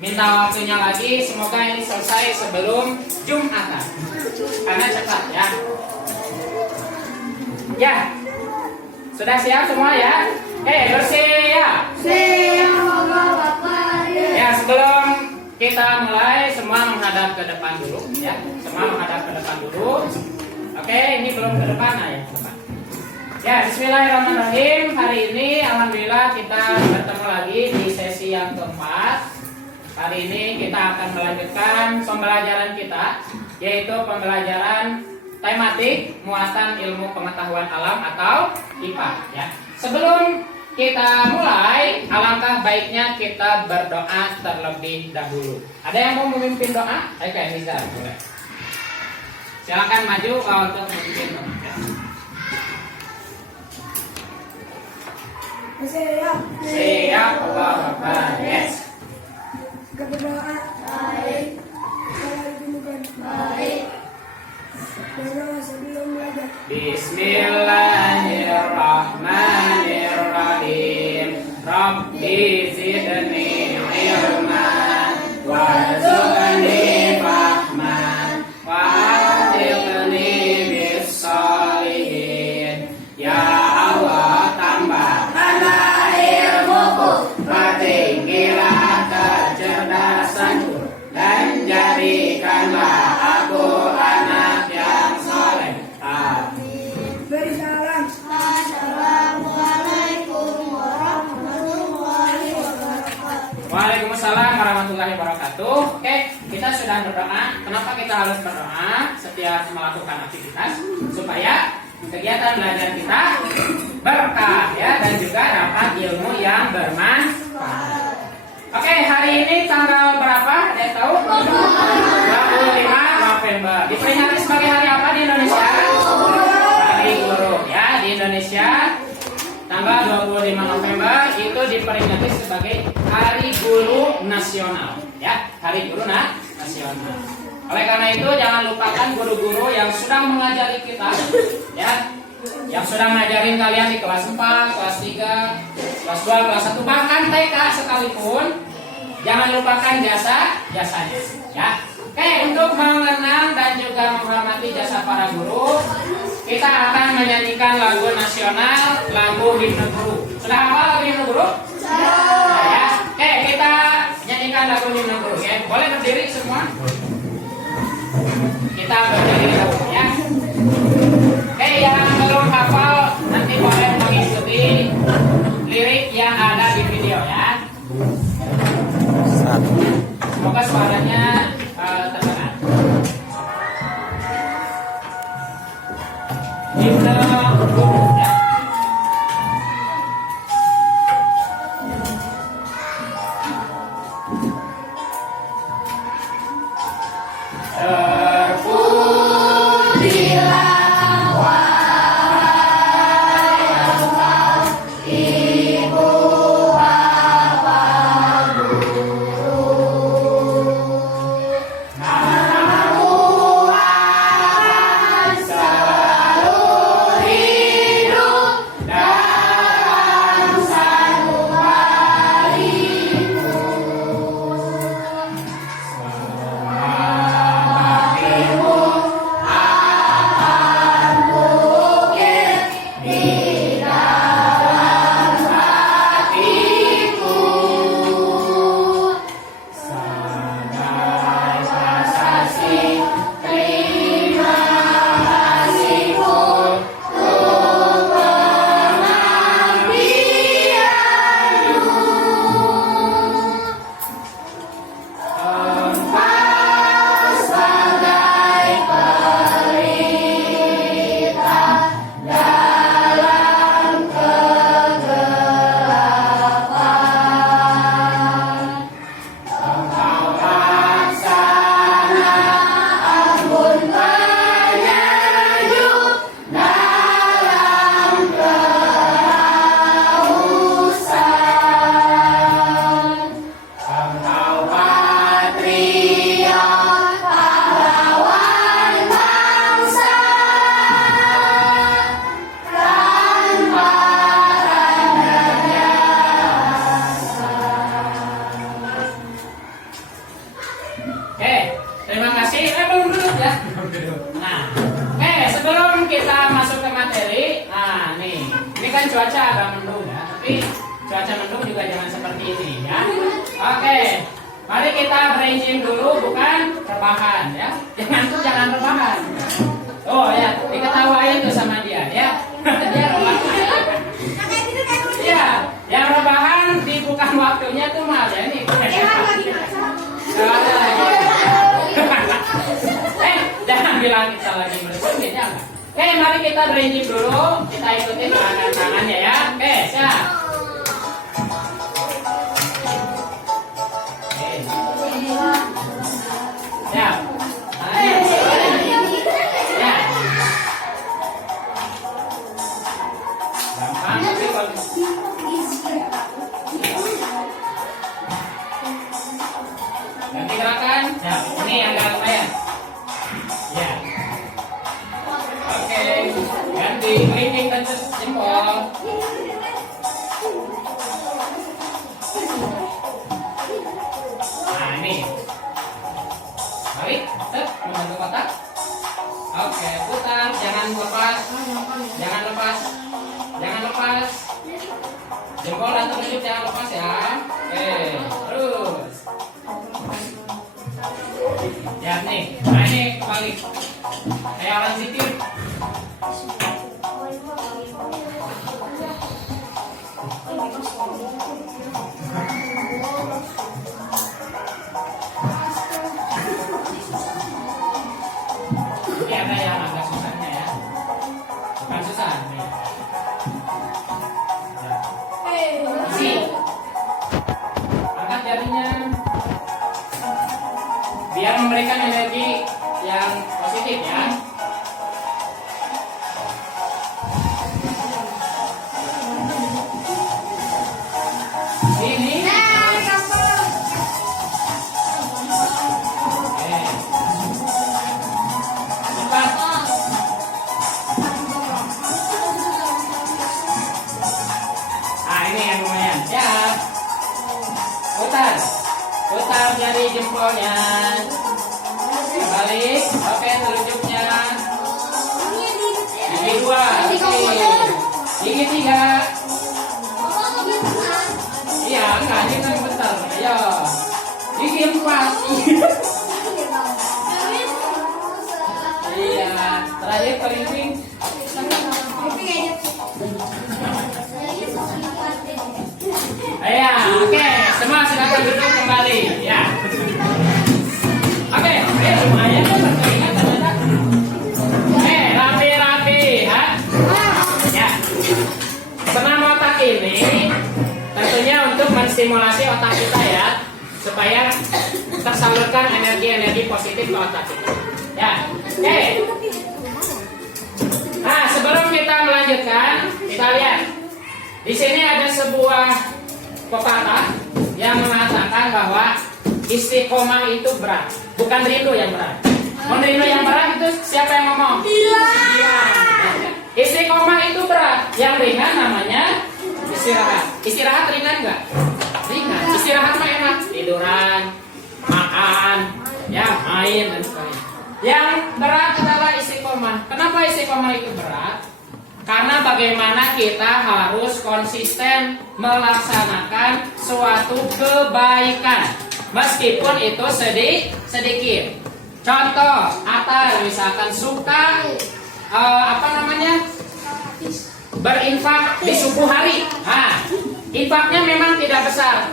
minta waktunya lagi, semoga ini selesai sebelum Jumatan karena cepat ya. Ya, sudah siap semua ya? Bersiap. Ya, sebelum kita mulai semua menghadap ke depan dulu ya. Semua menghadap ke depan dulu. Oke, ini belum ke depan, ya ke depan. Ya, bismillahirrahmanirrahim. Hari ini alhamdulillah kita bertemu lagi di sesi yang keempat. Hari ini kita akan melanjutkan pembelajaran kita, yaitu pembelajaran tematik muatan ilmu pengetahuan alam atau IPA ya. Sebelum kita mulai, alangkah baiknya kita berdoa terlebih dahulu. Ada yang mau memimpin doa? Ayo kayak bisa, boleh. Silakan maju untuk memimpin doa. Siap, Allah Akbar. Yes. Berdoa. Baik. Baik. Berdoa sebelum belajar. Bismillahirrahmanirrahim. Rabbi zidni ilman warzuqni fahman wa adkhilni bis-shalihin. Ya Allah, tambahkanlah ilmuku, pertinggilah kecerdasanku, dan jadikanlah aku anak yang soleh. Amin. Beri salam. Assalamualaikum warahmatullahi wabarakatuh. Waalaikumsalam warahmatullahi wabarakatuh. Oke, kita sudah berdoa. Kenapa kita harus berdoa setiap melakukan aktivitas? Supaya kegiatan belajar kita berkah ya, dan juga dapat ilmu yang bermanfaat. Oke, hari ini tanggal berapa? Ada yang tahu? 25 November. Diperingati sebagai hari apa di Indonesia? Hari Guru ya, di Indonesia tanggal 25 November itu diperingati sebagai Hari Guru Nasional ya, Hari Guru Nasional. Oleh karena itu jangan lupakan guru-guru yang sudah mengajari kita ya, yang sudah ngajarin kalian di kelas 4, kelas 3, kelas 2, kelas 1, bahkan TK sekalipun, jangan lupakan jasanya ya. Oke, untuk mengenang dan juga menghormati jasa para guru, kita akan menyanyikan lagu nasional, lagu himne guru. Sudah hafal lagu himne guru? Sudah ya. Oke, kita nyanyikan lagu himne guru ya. Boleh berdiri semua? Kita berdiri dulu ya. Oke, yang belum hafal nanti boleh mengikuti lirik yang ada di video ya. Semoga suaranya terdengar. Himne guru ya. kan cuaca agak mendung ya, tapi cuaca mendung juga jangan seperti ini ya. Oke, mari kita brain gym dulu, bukan rebahan ya. Jangan rebahan. Oh ya, diketawain tuh sama dia ya. Dia rebahan. Iya, yang rebahan bukan waktunya tuh mal ya ini. Jangan bilang kita lagi bersih ya jangan. Oke, mari kita brain gym dulu. Kita ikutin gerakan tangannya ya. Oke, siap. Siap. Ya. Gampang tapi bagus. Ganti gerakan. Ya, ini agak lumayan. Ya. Oke, ganti kelingking dan jempol. Nah ini, balik, membentuk kotak. Oke, putar, jangan lepas, jangan lepas, jangan lepas. Jempol dan telunjuk jangan lepas ya. Oke, terus. Ya nih, nah ini kembali. Kayak orang zikir. Ini ada yang agak susahnya ya. Bukan susah nih. Isi. Angkat jarinya. Biar memberikan energi yang positif ya. Sini. Oke. Cepat. Nah ini yang lumayan. Siap. Putar. Putar jari jempolnya. Balik. Oke, telunjuknya. Gigi 2. Gigi 3. Iya, enggak, ini kan bentar. Ayo. Gigi 4. Iya, terakhir kelingking. Ayo, oke, semua silakan duduk kembali. Ya. Oke, lumayan ya berkeringat ternyata. Rapi-rapi, ha? Ya. Senam otak ini tentunya untuk menstimulasi otak kita ya, supaya tersalurkan energi-energi positif ke otak kita. Ya, oke. Nah, sebelum kita melanjutkan, kita lihat di sini ada sebuah pepatah yang mengatakan bahwa istiqomah itu berat, bukan rindu yang berat. Rindu yang berat itu siapa yang ngomong? Iya. Istiqomah itu berat, yang ringan namanya istirahat. Istirahat ringan nggak? Ringan. Istirahat mah enak, tiduran, makan, ya main dan sebagainya. Yang berat adalah istiqomah. Kenapa istiqomah itu berat? Karena bagaimana kita harus konsisten melaksanakan suatu kebaikan, meskipun itu sedikit. Contoh, Atal misalkan suka berinfak di subuh hari. Nah, infaknya memang tidak besar,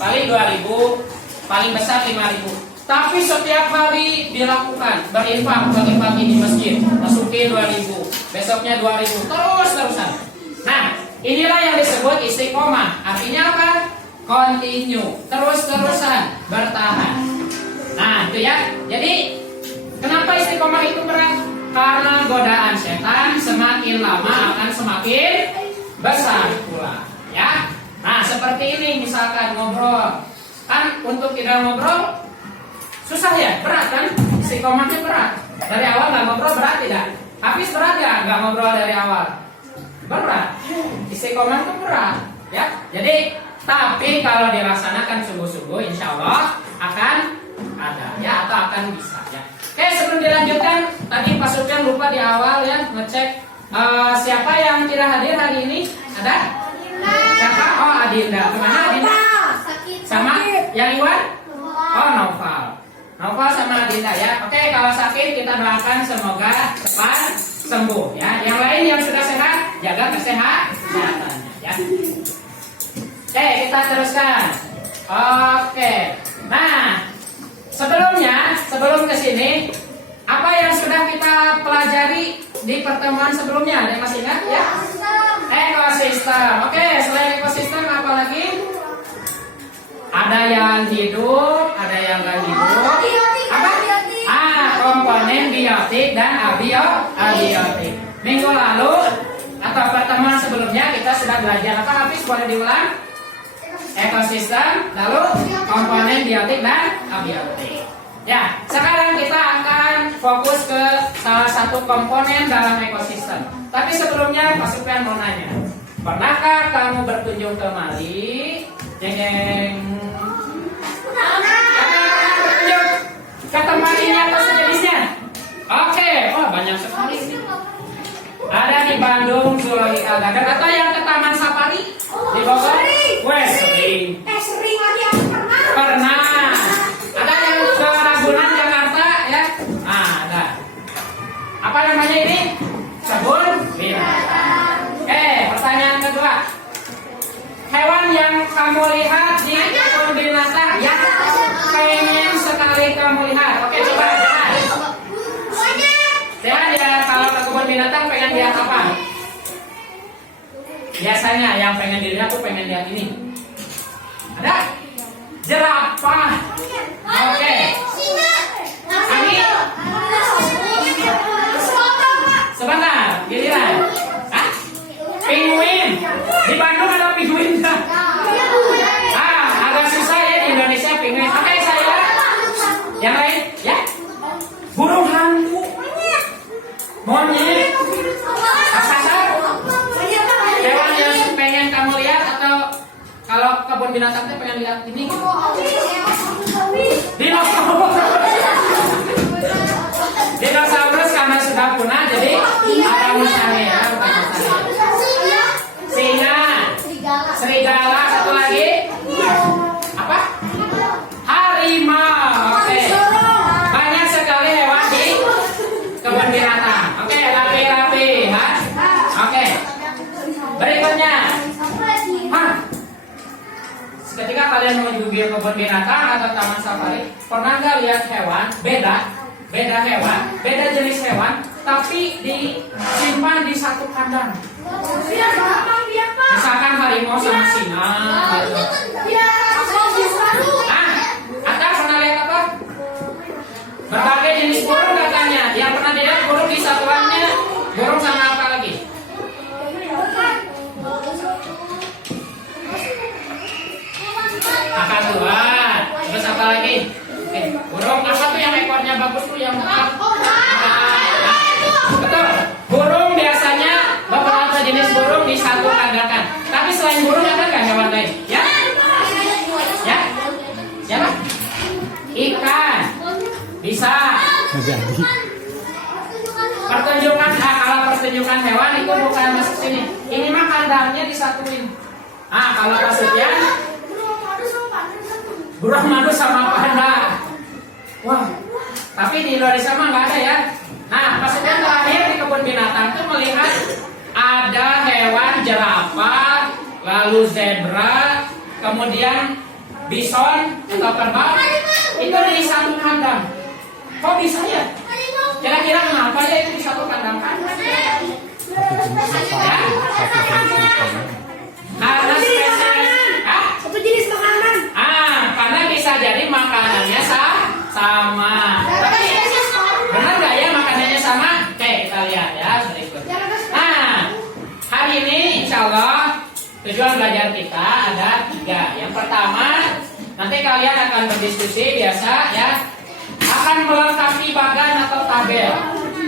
paling 2.000, paling besar 5.000. Tapi setiap hari dilakukan berinfak pagi-pagi di masjid, masukin 2.000, besoknya 2.000, terus-terusan. Nah, inilah yang disebut istiqomah. Artinya apa? Continue, terus-terusan, bertahan. Nah, itu ya. Jadi, kenapa istiqomah itu berat? Karena godaan setan semakin lama akan semakin besar pula, ya. Nah, seperti ini misalkan ngobrol. Kan untuk tidak ngobrol susah ya, berat kan? Istiqomahnya berat. Dari awal nggak ngobrol berat tidak? Habis berat nggak ngobrol dari awal? Berat. Istiqomah itu berat, ya. Jadi, tapi kalau dilaksanakan sungguh-sungguh, insya Allah akan ada, ya, atau akan bisa, ya. Oke, sebelum dilanjutkan, tadi Pak Sufyan lupa di awal ya ngecek siapa yang tidak hadir hari ini. Ada? Siapa? Oh, Adinda. Kemana Adinda? Sama yang Iwan? Oh, Noval. Noval sama Adinda ya. Oke, kalau sakit kita doakan semoga cepat sembuh ya. Yang lain yang sudah sehat, jaga kesehatannya ya. Oke, kita teruskan. Oke. Nah, sebelum ke sini, apa yang sudah kita pelajari di pertemuan sebelumnya? Ada yang masih ingat ya? Ekosistem. Oke, selain ekosistem apa lagi? Ada yang hidup, ada yang nggak hidup. Apa? Komponen biotik dan abiotik. Minggu lalu atau pertemuan sebelumnya kita sudah belajar apa? Hafiz boleh diulang? Ekosistem, lalu komponen biotik dan abiotik. Ya, sekarang kita akan fokus ke salah satu komponen dalam ekosistem. Tapi sebelumnya Pak Supian mau nanya, pernahkah kamu berkunjung ke Mali? Jeng. Berkunjung ke tempat ini atau sejenisnya? Oke, oh banyak sekali. Ada di Bandung Zoological Garden atau yang ke Taman Safari di Bogor? Wes sering. Sering lagi aku pernah. Pernah. Ada yang ke Ragunan Jakarta ya? Ada. Apa namanya ini? Kebun binatang. Pertanyaan kedua. Hewan yang kamu lihat di kebun binatang yang pengen sekali kamu lihat. Oke, coba lihat. Saya dia kalau ke kebun binatang pengen lihat apa? Biasanya yang pengen dilihat tuh pengen lihat ini. Ada? Jerapah. Oke. Ani? Sebentar, giliran. Hah? Penguin. Di Bandung ada penguin nggak? Agak susah ya di Indonesia penguin. Oke, saya. Yang lain, ya? Burung hantu. Monyet. Raksasa. Hewan yang pengen kamu lihat atau kalau kebun binatang tuh pengen lihat ini? Dinosaurus. Dinosaurus karena sudah punah jadi ada musnah ya. Singa, serigala, satu lagi apa? Harimau. Oke. Banyak sekali hewan di kebun binatang. Oke, rapi-rapi, ha? Oke. Berikutnya. Ketika kalian mengunjungi kebun binatang atau taman safari, pernah nggak lihat hewan beda hewan, beda jenis hewan, tapi disimpan di satu kandang? Misalkan harimau sama singa. Anda pernah lihat apa? Berbagai jenis burung katanya. Yang pernah dilihat burung di satuannya burung sama apa lagi? Akan tuan. Terus apa lagi? Burung apa tuh yang ekornya bagus tuh yang betul. Burung biasanya beberapa jenis burung disatu-kandakan. Tapi selain burung ada nggak hewan lain? Ya? Ya? Siapa? Ikan. Bisa. Pertunjukan, kalau pertunjukan hewan itu bukan masuk sini. Ini mah kandangnya disatuin. Kalau maksudnya burung madu sama panda. Wah, tapi di Indonesia mah nggak ada ya. Nah, maksudnya terakhir di kebun binatang tuh melihat ada hewan jerapah, lalu zebra, kemudian bison atau kerbau. Itu di satu kandang. Kok bisa ya? Kira-kira kenapa ya itu di satu kandang kan? Ya? Karena spesies. Satu jenis makanan. Karena bisa jadi makanannya sama. Tapi benar nggak ya makanannya sama? Oke, kita lihat ya berikut. Nah, hari ini insya Allah tujuan belajar kita ada 3. Yang pertama, nanti kalian akan berdiskusi biasa ya, akan melengkapi bagan atau tabel.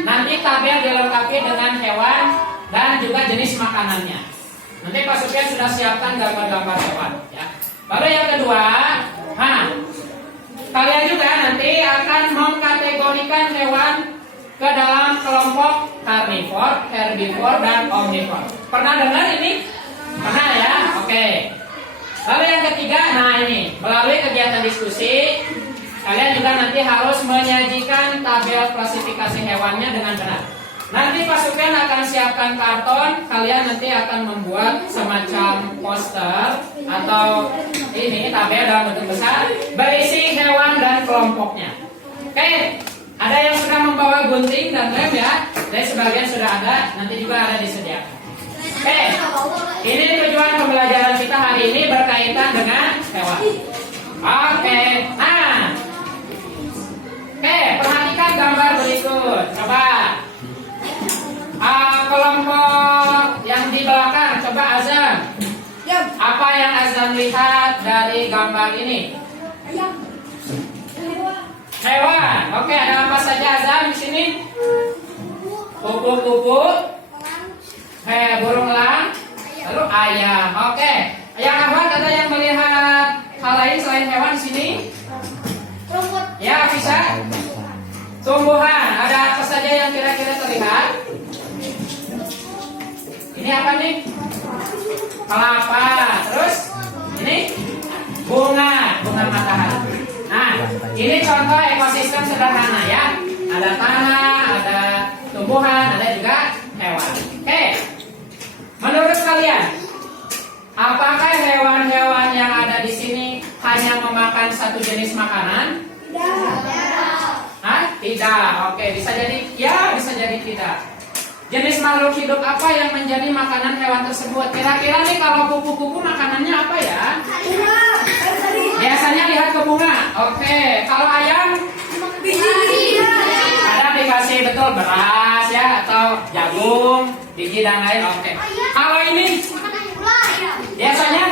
Nanti tabel dilengkapi dengan hewan dan juga jenis makanannya. Nanti Pak Sufyan sudah siapkan gambar-gambar hewan ya. Lalu yang kedua, kalian juga nanti akan mengkategorikan hewan ke dalam kelompok karnivor, herbivor, dan omnivor. Pernah dengar ini? Pernah ya? Oke. Lalu yang ketiga, nah ini melalui kegiatan diskusi, kalian juga nanti harus menyajikan tabel klasifikasi hewannya dengan benar. Nanti Pak Sufyan akan siapkan karton, kalian nanti akan membuat semacam poster atau ini tabel dalam bentuk besar berisi hewan dan kelompoknya. Oke, ada yang sudah membawa gunting dan lem ya, dan sebagian sudah ada, nanti juga ada disediakan. Oke, ini tujuan pembelajaran kita hari ini berkaitan dengan hewan. Oke, nah, oke, perhatikan gambar berikut, coba. Kelompok yang di belakang, coba Azam. Apa yang Azam lihat dari gambar ini? Hewan. Oke, ada apa saja Azam di sini? Kupu-kupu, burung elang, lalu ayam. Oke, yang Ahmad ada yang melihat hal lain selain hewan di sini? Ya, bisa. Tumbuhan. Ada apa saja yang kira-kira terlihat? Ini apa nih? Kelapa. Terus ini bunga matahari. Nah, ini contoh ekosistem sederhana ya. Ada tanah, ada tumbuhan, ada juga hewan. Oke. Menurut kalian, apakah hewan-hewan yang ada di sini hanya memakan satu jenis makanan? Tidak. Oke, bisa jadi ya, bisa jadi tidak. Jenis makhluk hidup apa yang menjadi makanan hewan tersebut? Kira-kira nih kalau kupu-kupu makanannya apa ya? Biasanya lihat ke bunga. Oke, kalau ayam ada dikasih betul beras ya atau jagung, biji dan lain. Oke. Kalau ini biasanya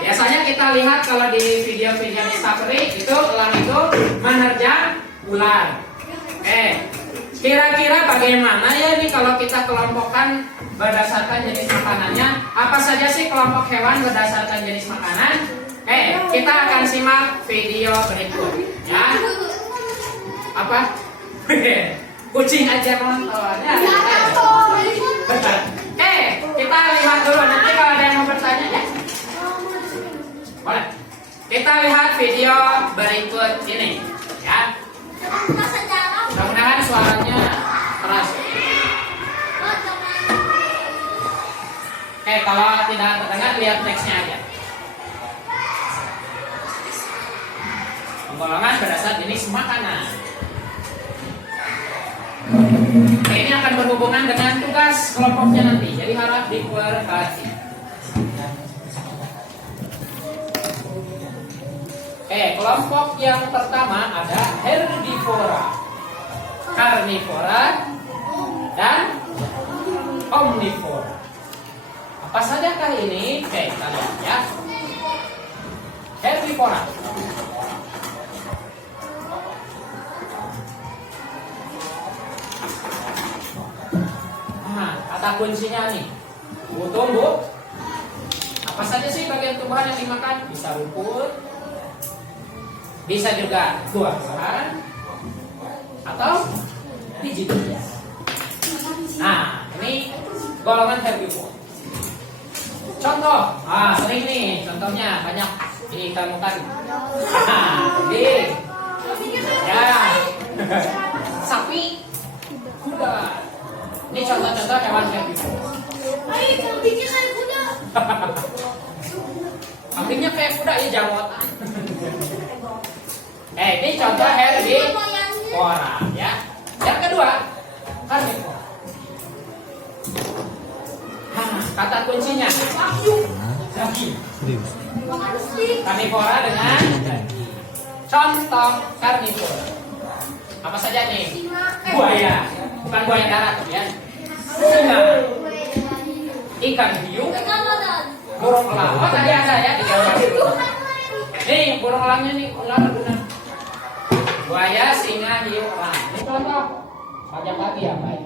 biasanya kita lihat kalau di video-video Discovery itu elang itu menerjang ular. Kira-kira bagaimana ya nih kalau kita kelompokkan berdasarkan jenis makanannya? Apa saja sih kelompok hewan berdasarkan jenis makanan? Kita akan simak video berikut ya. Apa? Kucing aja nonton ya. Kita lihat dulu, nanti kalau ada yang mau bertanya ya boleh. Kita lihat video berikut ini ya. Mudah-mudahan suaranya keras. Kalau tidak terdengar lihat teksnya aja. Penggolongan berdasar jenis makanan. Ini akan berhubungan dengan tugas kelompoknya nanti, jadi harap diperhati. Kelompok yang pertama ada herbivora, karnivora, dan omnivora. Apa sajakah ini? Kita lihat ya. Herbivora. Nah, kata kuncinya nih, tumbuh. Apa saja sih bagian tumbuhan yang dimakan? Bisa rumput, bisa juga buah-buahan, atau biji-bijian. Nah, ini golongan herbivora. Contoh, sering nih, contohnya banyak ditemukan. Ya, sapi, kuda. Ini contoh-contoh hewan herbivora. Kambingnya kayak kuda. Kambingnya kayak kuda ya, jawotan. Ini contoh herbivora ya. Yang kedua, karnivora. Kata kuncinya daging. Karnivora dengan daging. Contoh karnivora. Apa saja nih? Buaya, bukan buaya darat ya. Singa, ikan hiu, burung elang. Oh tadi ada ya di gambar. Nih burung elangnya nih, ular benar. Buaya, singa, hiu, elang. Ini contoh. Banyak lagi ya baik.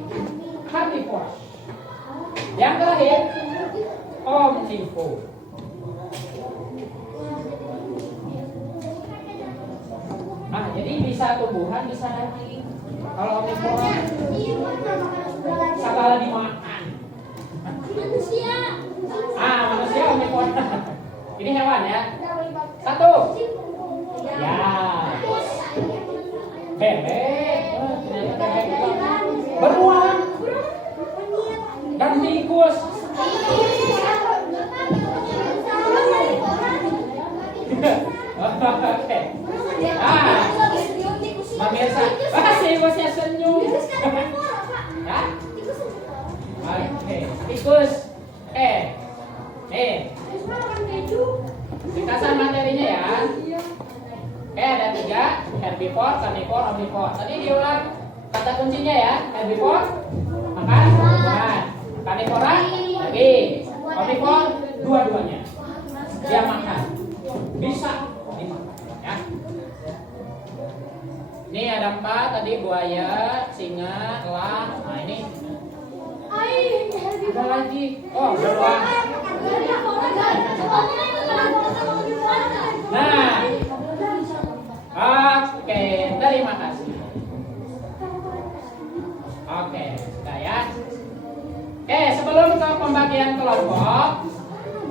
Karnivora. Yang terakhir, omnivora. Jadi bisa tumbuhan, bisa daging. Kalau omnivora, segala dimakan. Manusia omnivora. Ini hewan ya. 1. Ya. Bebek. Ternyata bebek. Beruang. Dan tikus. Oke. Pemirsa, tikusnya senyum. Ya? Oke, tikus. Ringkasan materinya ya. Ada 3, herbivore, carnivore, omnivore. Tadi diulang kata kuncinya ya. Herbivore, makan buah. Carnivora, daging. Omnivore, dua-duanya. Dia makan. Bisa dimakan ya. Ini ada 4 tadi, buaya, singa, elang. Nah ini ada lagi. Oh, beruang. Nah, oke, terima kasih. Oke, sudah ya. Oke, sebelum ke pembagian kelompok,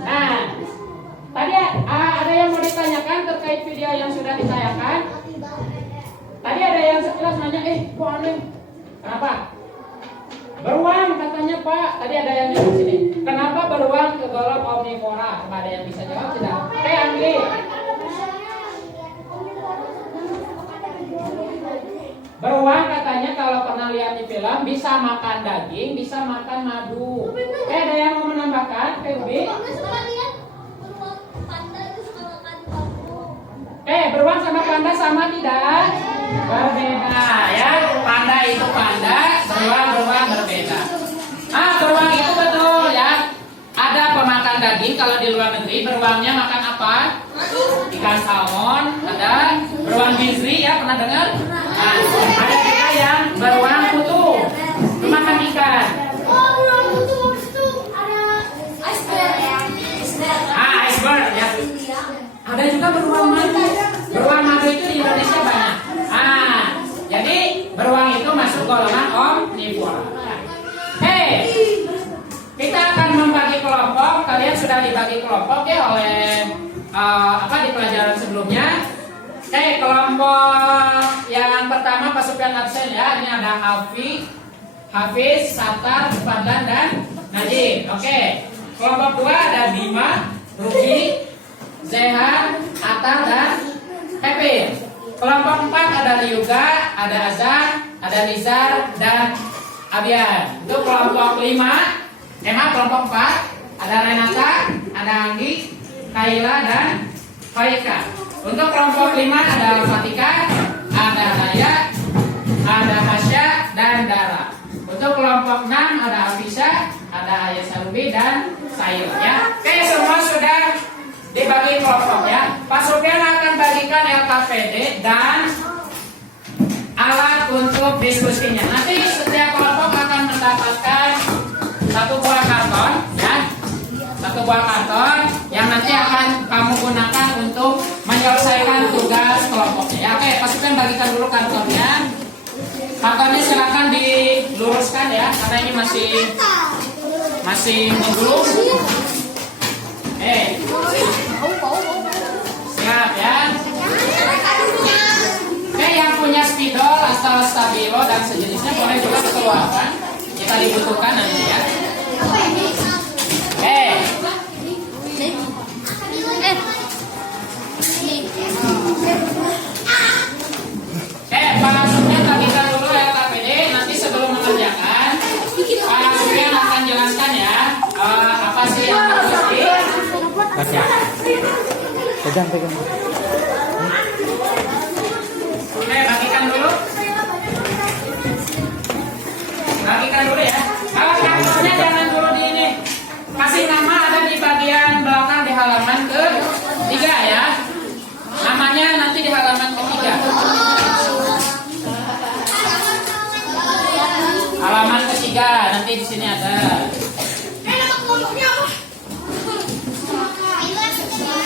nah, tadi ada yang mau ditanyakan terkait video yang sudah ditayangkan? Tadi ada yang sekilas nanya, kok aneh? Kenapa? Beruang katanya Pak. Tadi ada yang di sini. Kenapa beruang tergolong omnivora? Ada yang bisa jawab tidak? Anggi. Beruang katanya kalau pernah lihat di film bisa makan daging, bisa makan madu. Ada yang mau menambahkan? Ubi? Beruang sama panda sama tidak? Berbeda ya. Panda itu panda, beruang berbeda. Beruang itu betul ya. Ada pemakan daging. Kalau di luar negeri beruangnya makan apa? Ikan salmon. Ada beruang grizzly ya, pernah dengar? Ada juga yang beruang kutu, makan ikan. Beruang kutu itu ada iceberg. Iceberg ya. Ada juga beruang madu. Beruang madu itu di Indonesia banyak. Jadi beruang itu masuk golongan omnivora. Kita akan membagi kelompok. Kalian sudah dibagi kelompok ya oleh di pelajaran sebelumnya. Kelompok yang pertama pasukan absen ya. Ini ada Hafiz, Satar, Fadlan dan Najib. Kelompok 2 ada Bima, Ruki, Zehan, Atar dan Pepin. Kelompok 4 ada Liuga, ada Azan, ada Nizar dan Abian. Itu kelompok 5. Kelompok 4 ada Renata, ada Anggi, Kaila dan Faika. Untuk kelompok 5 ada Fatika, ada Raya, ada Hasya dan Dara. Untuk kelompok 6 ada Afisa, ada Ayah Sarubi dan Saila ya. Semua sudah dibagi kelompok ya. Pak Sofyan akan bagikan LKPD dan alat untuk diskusinya. Nanti setiap kelompok akan mendapatkan 1 buah karton ya. 1 buah karton yang nanti akan kamu gunakan untuk menyelesaikan tugas kelompoknya ya. Pak Sofyan bagikan dulu kartonnya. Kartonnya silakan diluruskan ya, karena ini masih menggulung. Siap ya. Yang punya spidol atau stabilo dan sejenisnya boleh juga keluarkan. Kita dibutuhkan nanti ya. Pak Sofyan bagikan dulu LKPD. Nanti sebelum mengerjakan, Pak Sofyan akan jelaskan ya apa sih yang harus dikerjakan. Pegang. Bagikan dulu. Bagikan dulu ya. Kalau kartonnya jangan dulu di ini. Kasih nama ada di bagian belakang di halaman ke-3 ya. Namanya nanti di halaman ke-3. Halaman ke-3 nanti di sini ada.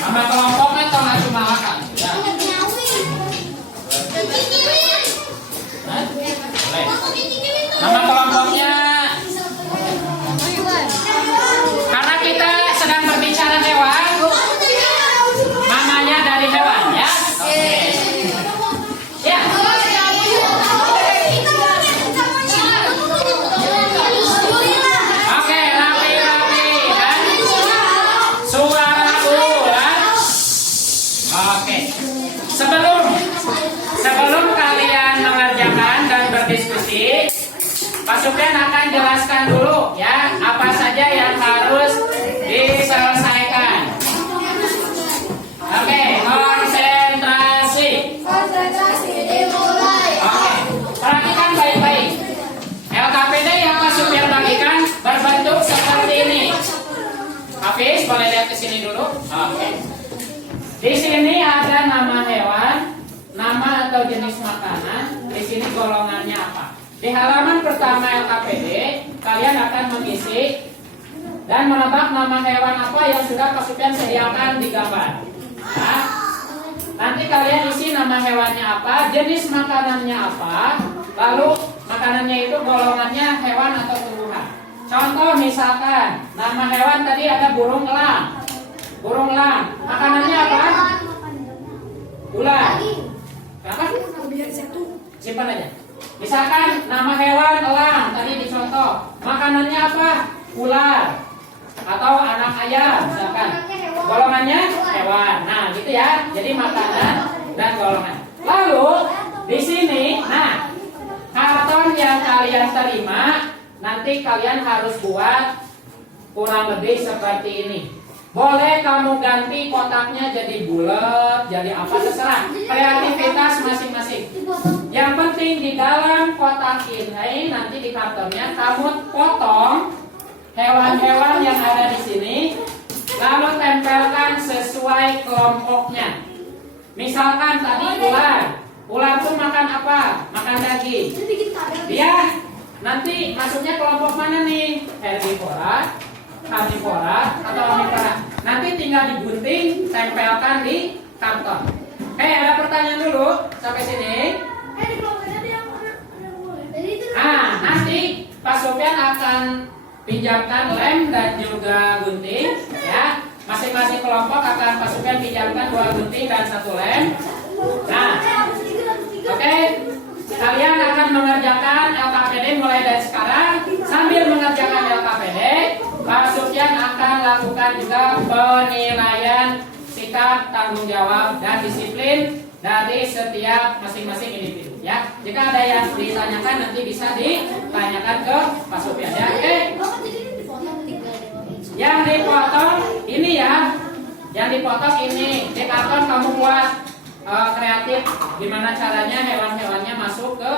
Nama kelompoknya atau nggak cuma makan? Ya. Nama kelompoknya karena kita Sufyan akan jelaskan dulu ya apa saja yang harus diselesaikan. Oke, konsentrasi. Konsentrasi dimulai. Oke, perhatikan baik-baik. LKPD yang Pak Sufyan bagikan berbentuk seperti ini. Hafiz, boleh lihat ke sini dulu. Oke. Di sini ada nama hewan, nama atau jenis makanan. Di sini golongannya apa? Di halaman pertama LKPD, kalian akan mengisi dan menebak nama hewan apa yang sudah Pak Sufyan sediakan di gambar. Nah, nanti kalian isi nama hewannya apa, jenis makanannya apa, lalu makanannya itu golongannya hewan atau tumbuhan. Contoh misalkan nama hewan tadi ada burung elang. Burung elang, makanannya apa? Ular. Kenapa? Simpan aja. Misalkan nama hewan elang tadi dicontoh, makanannya apa? Ular atau anak ayam misalkan. Golongannya hewan. Nah, gitu ya. Jadi makanan dan golongan. Lalu di sini, nah, karton yang kalian terima nanti kalian harus buat kurang lebih seperti ini. Boleh kamu ganti kotaknya jadi bulat, jadi apa terserah. Kreativitas masing-masing. Yang penting di dalam kotak ini nanti di kartonnya kamu potong hewan-hewan yang ada di sini, lalu tempelkan sesuai kelompoknya. Misalkan tadi ular. Ular tuh makan apa? Makan daging. Dia nanti masuknya kelompok mana nih? Herbivora, karnivora atau omnivora. Nanti tinggal digunting, tempelkan di karton. Ada pertanyaan dulu sampai sini. Nanti Pak Sufyan akan pinjamkan lem dan juga gunting, ya. Masing-masing kelompok akan Pak Sufyan pinjamkan 2 gunting dan 1 lem. Nah, oke. Kalian akan mengerjakan LKPD mulai dari sekarang. Sambil mengerjakan LKPD, Pak Sufyan akan lakukan juga penilaian sikap, tanggung jawab, dan disiplin dari setiap masing-masing individu. Ya, jika ada yang ditanyakan nanti bisa ditanyakan ke Pak Sufyan. Ya, oke. Yang dipotong ini ya, yang dipotong ini di karton kamu buat kreatif gimana caranya hewan-hewannya masuk ke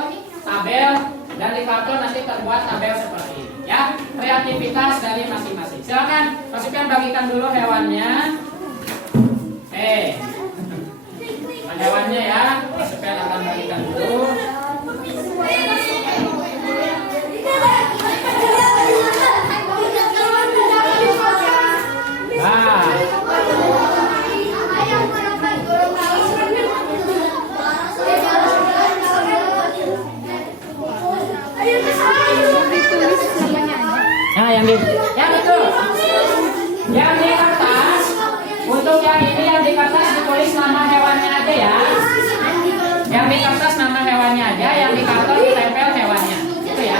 tabel dan di karton nanti terbuat tabel seperti ini. Ya, kreativitas dari masing-masing. Silakan Pak Sufyan bagikan dulu hewannya. Hewannya ya, Pak Sufyan akan bagikan dulu. Yang betul. Yang di kertas, untuk yang ini yang di kertas ditulis nama hewannya aja ya. Yang di kertas nama hewannya aja, yang di karton ditempel hewannya. Itu ya.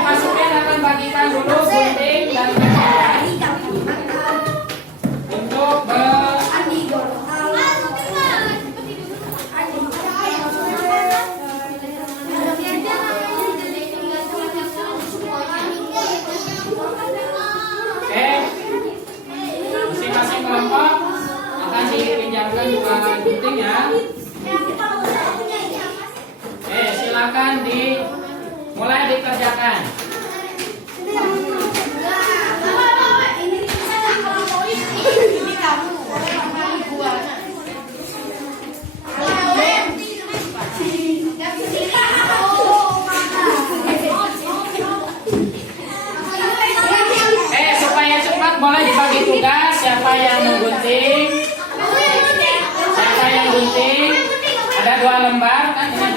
Pak Sufyan akan bagikan dulu gunting dan tempel untuk masing-masing kelompok akan dipinjamkan 2 gunting ya. Silakan mulai dikerjakan. Supaya cepat boleh dibagi tugas. Siapa yang menggunting? Siapa yang gunting? Ada 2 lembar kan ini.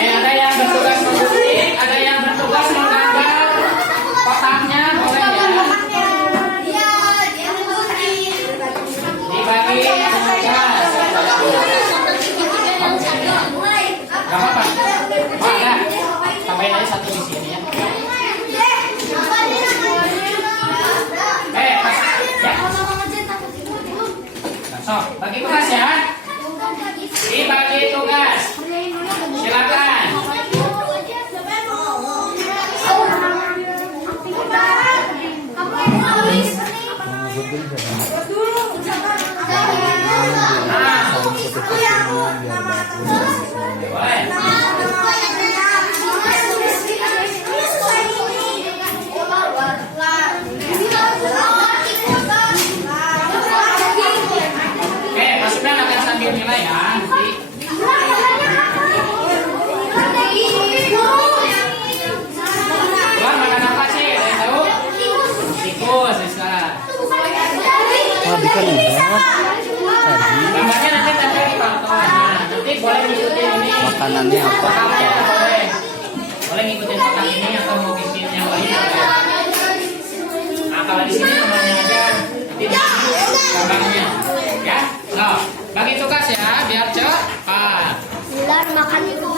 Ada yang bertugas menggunting, ada yang bertugas menggambar kotaknya, boleh ya? Dibagi tugas. Gak apa-apa. Ada. Tambahin aja 1 di sini ya. Ya. Jadi jangan Nah, saling putus-putusnya biar bagus. boleh. Oke, masuknya akan sambil nilai ya. Nanti. Tuan makan apa sih? Ada yang tahu? Tikus sekarang. Oh, Dika udah. Tadi Gambarnya nanti tempel di karton. Nah, nanti boleh ngikutin ini. makanannya apa? Kotaknya boleh. Boleh ngikutin kotak ini atau mau bikin yang lain boleh. Nah, kalau di sini namanya aja. Nanti di sini gambarnya. Ya. Nah, bagi tugas ya biar cepat. Bilar makan itu.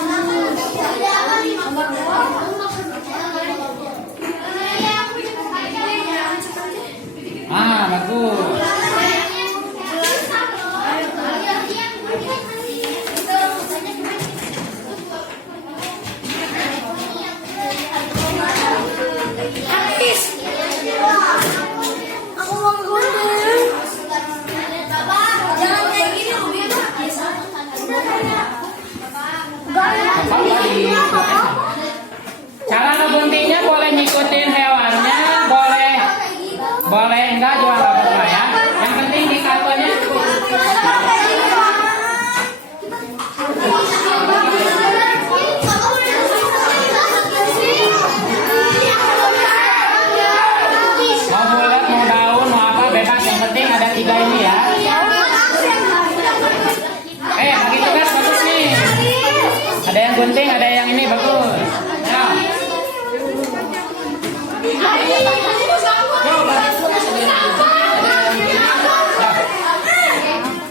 Ah, bagus. Aku mau gunting. Jangan kayak gini, biar Bapak lagi. Cara ngeguntingnya boleh ngikutin hewannya, boleh enggak juga nggak apa-apa ya. Yang penting di kartonnya mau bulat, mau daun, mau apa bebas. Yang penting ada 3 ini ya. Bagi tugas bagus nih. Ada yang gunting, ada yang ini bagus. Ya. Yo, bagi tugas ada yang gunting, ada yang ini. Ya.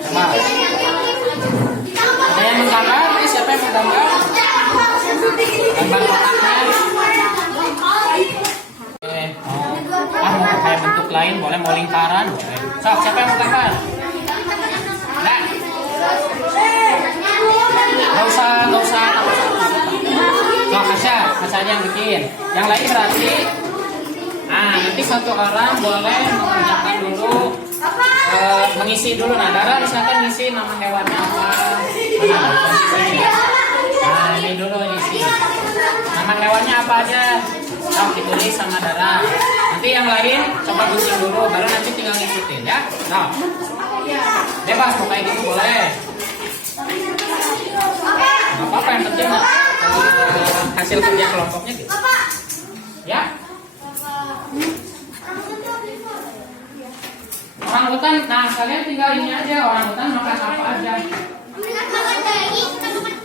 Coba. Ada yang menggambar? Ini siapa yang menggambar? Gambar kotaknya. Mau pakai bentuk lain boleh, mau lingkaran boleh. Sok, siapa yang mau gambar? Nah. Nggak usah takut. Sok, Kasya aja yang bikin. Yang lain berarti nanti satu orang boleh mengerjakan dulu, mengisi dulu. Nah, Dara misalkan ngisi nama hewannya apa. Nah, ini dulu isi. Nama hewannya apa aja. Sok, ditulis sama Dara. Nanti yang lain coba gunting dulu, baru nanti tinggal ngikutin ya. Nah, bebas mau kayak gitu boleh. Gak apa-apa, yang penting hasil kerja kelompoknya gitu. Ya. Orang hutan, nah kalian tinggal ini aja. Orang hutan makan apa aja?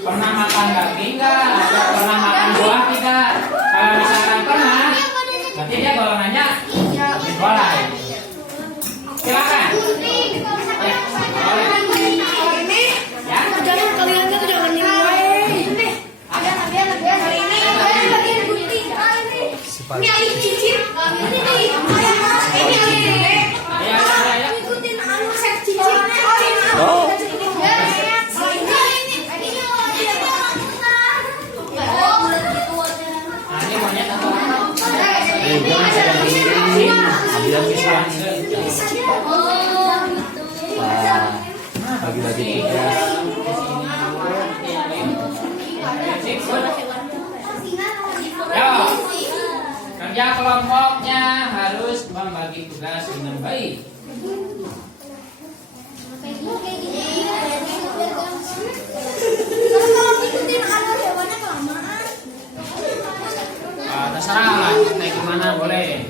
Pernah makan daging nggak? Pernah makan buah tidak? Kalau misalkan pernah, berarti dia golongannya boleh. Silakan. Ya, boleh. Ya. Jangan kalian tuh jangan nilai. Ini air cincin. Ya. Ikutin anu set cincin. Oh. Nah, ini monyet atau apa? Jangan sedang ini. Ada misalnya. Bagi-bagi tugas. Ya, kerja kelompoknya harus membagi tugas dengan baik. Terserah lah, kayak gimana boleh.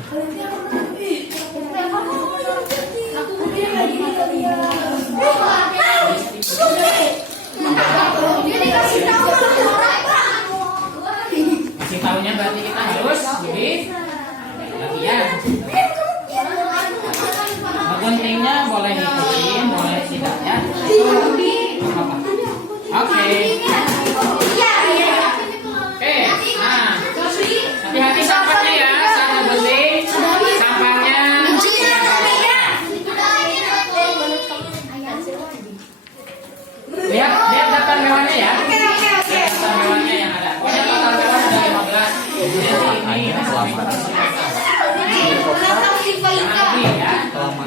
Masih tahunya berarti kita harus lebih latihan. Guntingnya boleh ngikutin, boleh tidak ya. Oke. Nah, hati-hati sampahnya ya, saat ngegunting.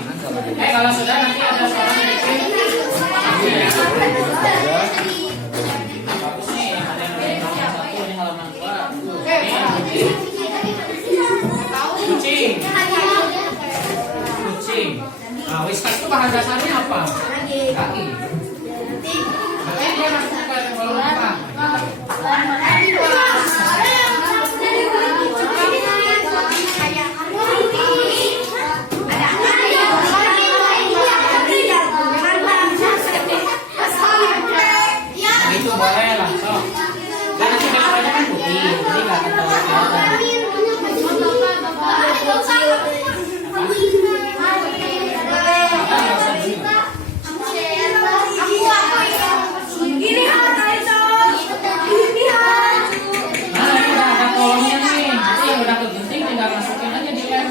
mana kalau di Kalau sudah nanti ada suara sedikit. Ya. Bagus nih, ada yang nomor 1 ini halaman 2. Kucing. Kucing. Nah, whiskas itu bahan dasarnya apa? Kaki. Oke, dia masuk ke kolom apa? Itu boleh lah, sok. Dan nanti backgroundnya kan putih, jadi nggak akan terlalu kelihatan. Nah, ini udah ada kolomnya nih. Nanti yang udah kegunting tinggal masukin aja di lem.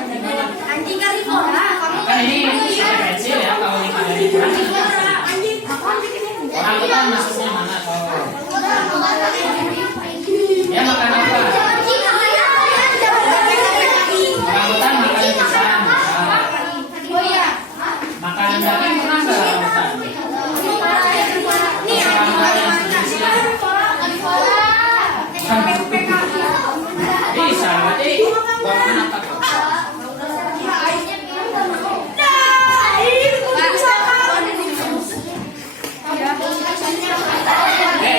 Kan ini pensil ya, kalau ini ada di kurang. Orang kita masuknya mana? Ya makan apa? Orangutan makan pisang. Makan daging pernah nggak orangutan? Serangga yang spesial. Bisa, berarti golongan apa tuh?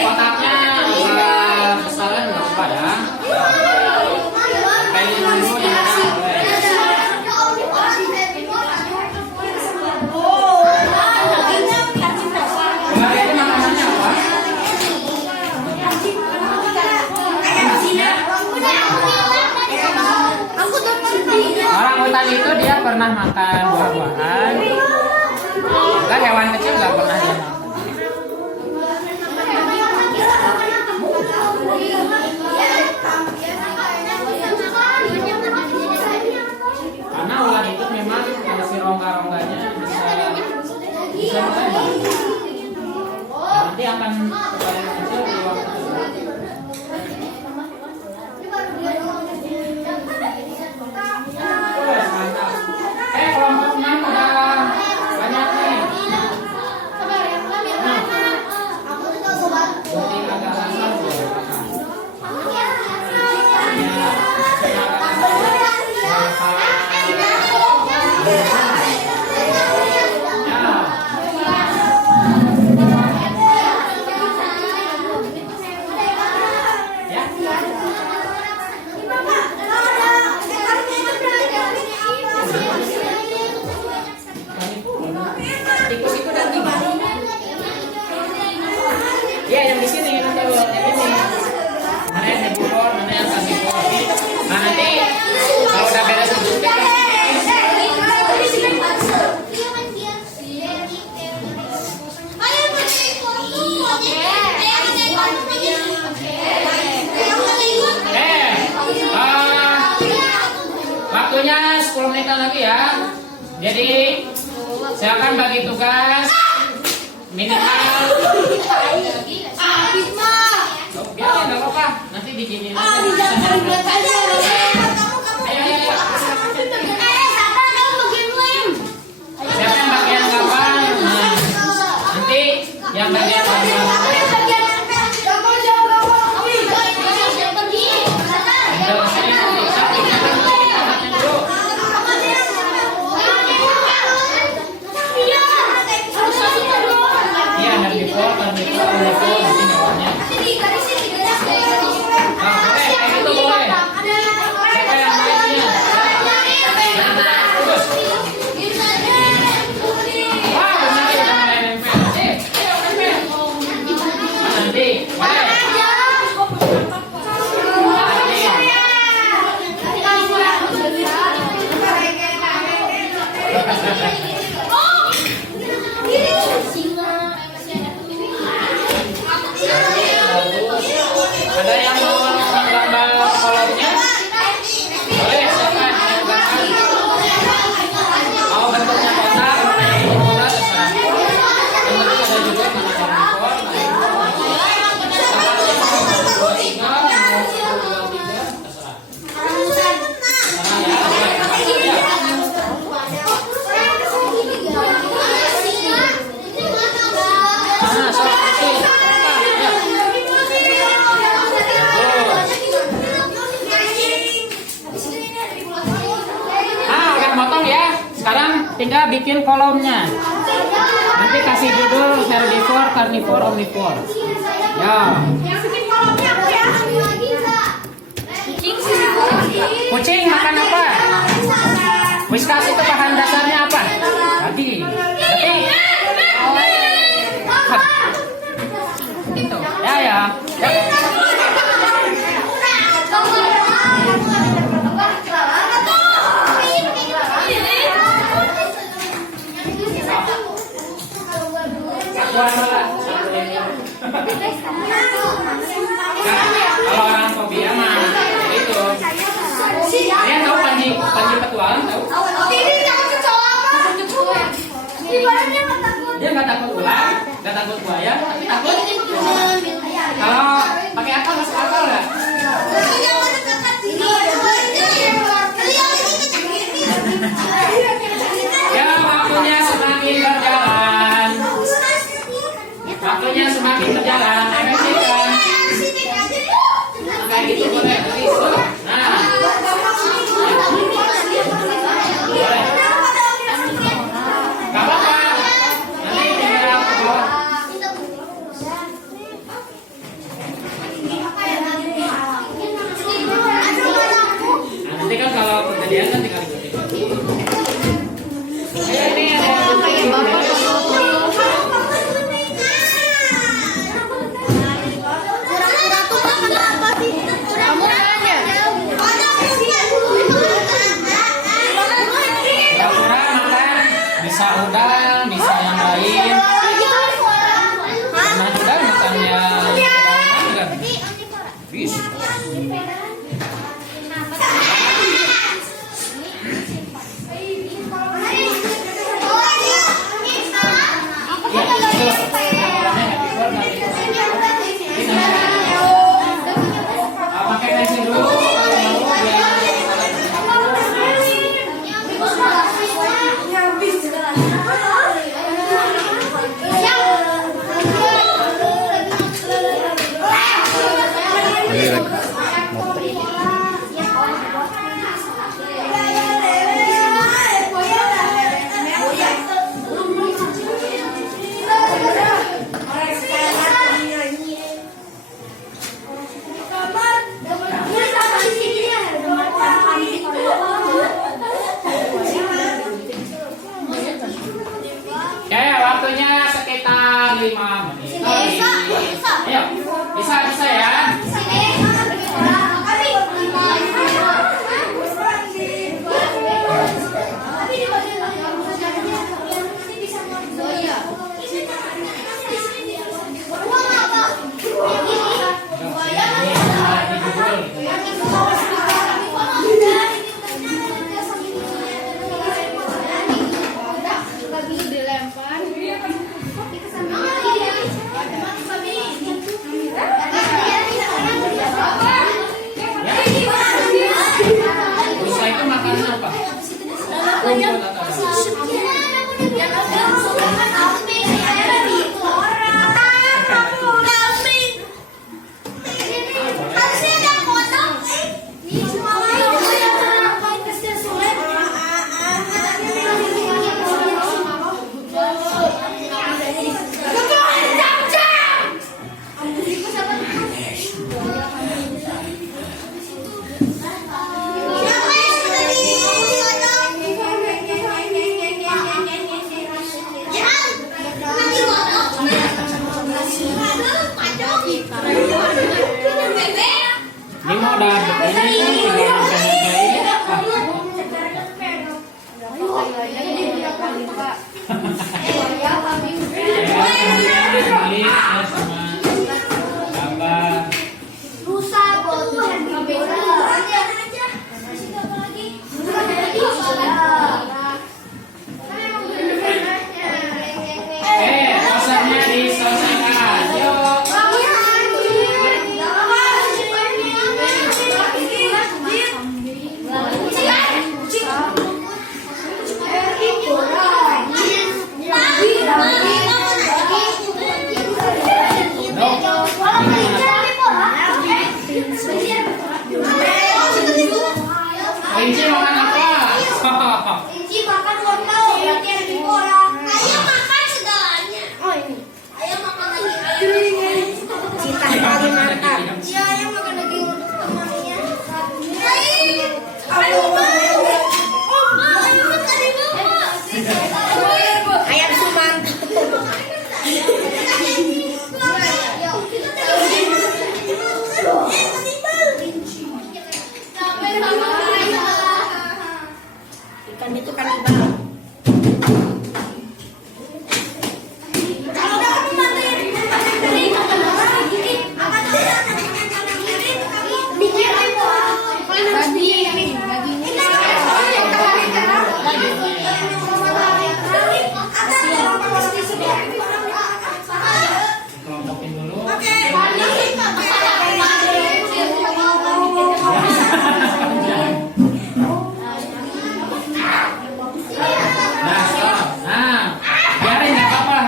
Kotaknya besaran nggak apa ya? Pilih dulu yang mana boleh. Kemarin itu makanannya apa? Orang hutan itu dia pernah makan buah-buahan. Kan hewan kecil nggak pernah dia makan. Karena ular itu memang si rongga-rongganya bisa bertambah. Nanti akan paling kecil di waktu itu. Mantap. Kelompok 6 udah banyak nih. Jadi agak kasar ya. Tikus itu dan gimana? Ya yang di sini nanti yang ini. Mana yang herbivore, mana yang carnivore. Nah nanti kalau udah beres suntik waktunya 10 menit lagi ya. Jadi saya akan bagi tugas minimal. Biar nggak apa-apa. Nanti diginiin. Siapa yang bagian kapan? Nah, nanti yang bagian ada yang mau gambar kolomnya? Boleh, silakan. Mau bentuknya kotak, bola terserah. Yang penting ada juga mana carnivore, terserah. tinggal bikin kolomnya. Nanti kasih judul herbivore, carnivore, omnivore. Ya. Yang bikin kolomnya aku ya. Kucing makan apa? Whiskas itu bahan dasarnya apa? Daging. Daging. Gitu. Ya ya. Kalau orang fobia mah itu. Kalian tahu panji petualang tahu? Dia nggak takut ular, nggak takut buaya, tapi takut. Kalau pakai akal masuk akal nggak? Ya waktunya semakin berjalan. Waktunya semakin berjalan. Efektifkan. Kayak gitu boleh. Nah. Boleh. Gak apa-apa. Nanti tinggal ke bawah. Nah, nanti kan kalau kejadian kan tinggal ikutin. Ini ada kura-kura makan bisa udang, bisa yang lain. Makan udang bukannya udang bisa. Pakai pensil dulu. Ya, waktunya sekitar 5 menit. Ayo, bisa ya. Bisa itu makannya apa? Rumput atau itu kanibal. Kalau udah kamu bantuin dari bikin Kelompokin dulu. Nah, stop. Nah, biarin nggak apa-apa.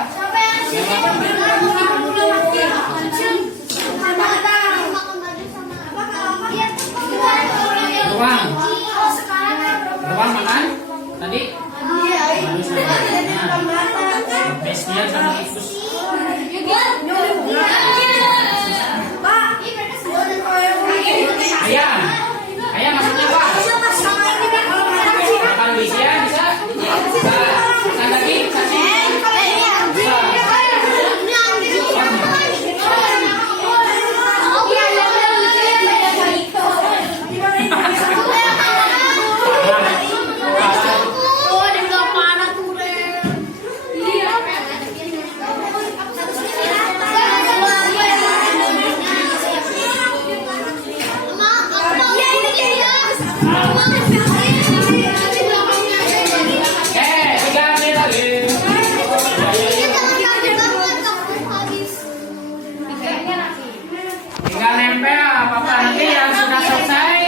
Ruang, ruang makan tadi. Bestial sama tikus. Ayam, ayam maksudnya apa? Makan bestial bisa? Bisa. Makan daging, sapi? Bisa. Tinggal nempel apa-apa nanti yang sudah selesai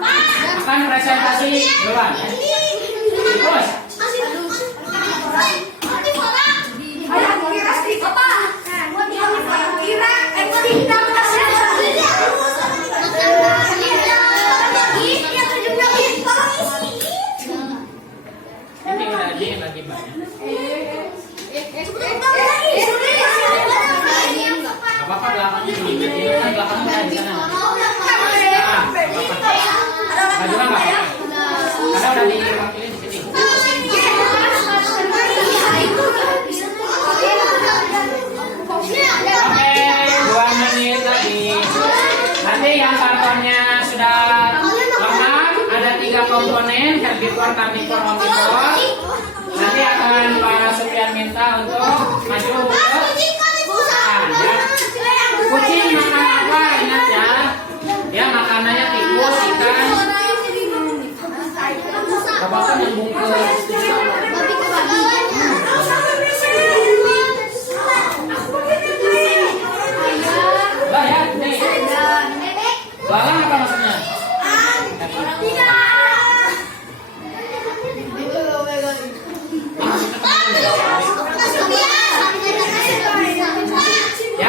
akan presentasi duluan ya. Terus ini udah aja yang lagi banyak. Apa-apa belakangnya dilihat ini kan belakangnya udah di sana. Maju lah nggak apa-apa. Karena udah diwakilin di sini. Oke, 2 menit lagi. Nanti yang kartonnya sudah lengkap, ada 3 komponen, herbivore, carnivore, omnivore. Nanti akan Pak Suprian minta untuk maju ke ya. Kucing makan apa? Ingat ya. Ya makanannya tikus, ikan. Apa-apa yang bungkus. Lah ya, nih. Belalang apa maksudnya? Ya.